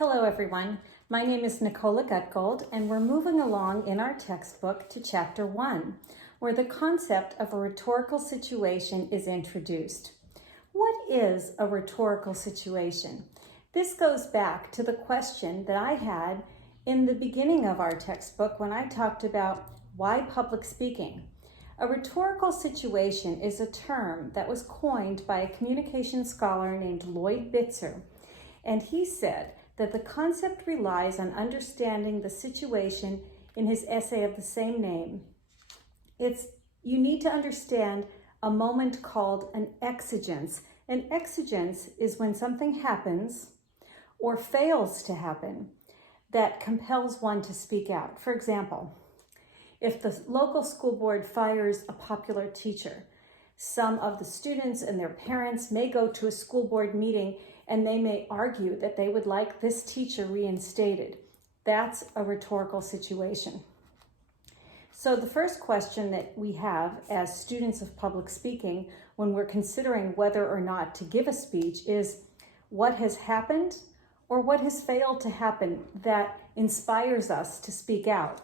Hello everyone, my name is Nicola Gutgold and we're moving along in our textbook to Chapter 1, where the concept of a rhetorical situation is introduced. What is a rhetorical situation? This goes back to the question that I had in the beginning of our textbook when I talked about why public speaking. A rhetorical situation is a term that was coined by a communication scholar named Lloyd Bitzer, and he said that the concept relies on understanding the situation in his essay of the same name. You need to understand a moment called an exigence. An exigence is when something happens or fails to happen that compels one to speak out. For example, if the local school board fires a popular teacher, some of the students and their parents may go to a school board meeting and they may argue that they would like this teacher reinstated. That's a rhetorical situation. So the first question that we have as students of public speaking when we're considering whether or not to give a speech is, what has happened or what has failed to happen that inspires us to speak out?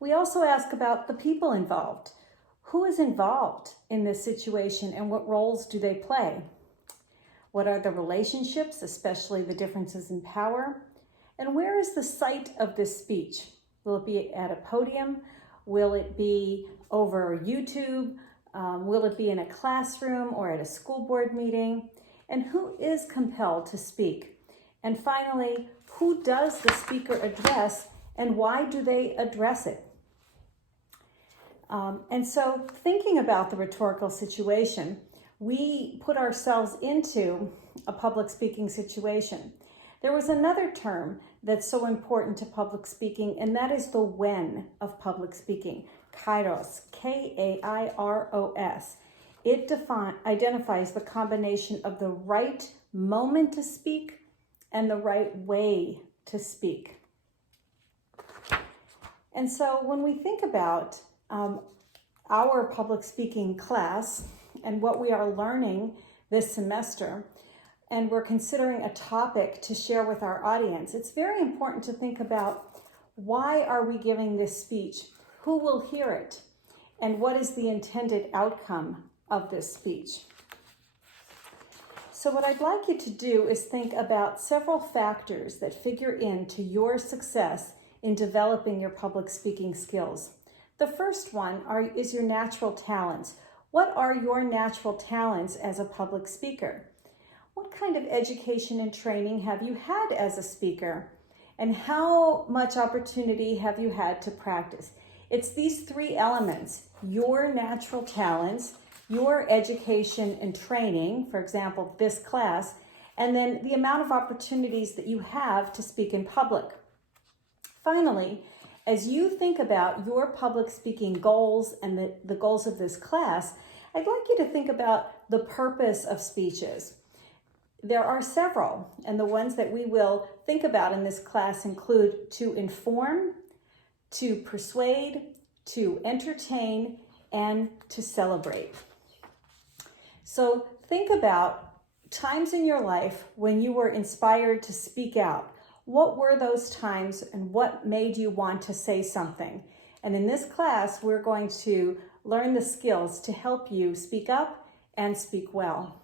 We also ask about the people involved. Who is involved in this situation and what roles do they play? What are the relationships, especially the differences in power? And where is the site of this speech? Will it be at a podium? Will it be over YouTube? Will it be in a classroom or at a school board meeting? And who is compelled to speak? And finally, who does the speaker address and why do they address it? And so thinking about the rhetorical situation, we put ourselves into a public speaking situation. There was another term that's so important to public speaking, and that is the when of public speaking, kairos, K-A-I-R-O-S. It identifies the combination of the right moment to speak and the right way to speak. And so when we think about our public speaking class and what we are learning this semester, and we're considering a topic to share with our audience, it's very important to think about, why are we giving this speech? Who will hear it? And what is the intended outcome of this speech? So what I'd like you to do is think about several factors that figure into your success in developing your public speaking skills. The first one is your natural talents. What are your natural talents as a public speaker? What kind of education and training have you had as a speaker? And how much opportunity have you had to practice? It's these three elements: your natural talents, your education and training, for example, this class, and then the amount of opportunities that you have to speak in public. Finally, as you think about your public speaking goals and the goals of this class, I'd like you to think about the purpose of speeches. There are several, and the ones that we will think about in this class include to inform, to persuade, to entertain, and to celebrate. So think about times in your life when you were inspired to speak out. What were those times and what made you want to say something? And in this class, we're going to learn the skills to help you speak up and speak well.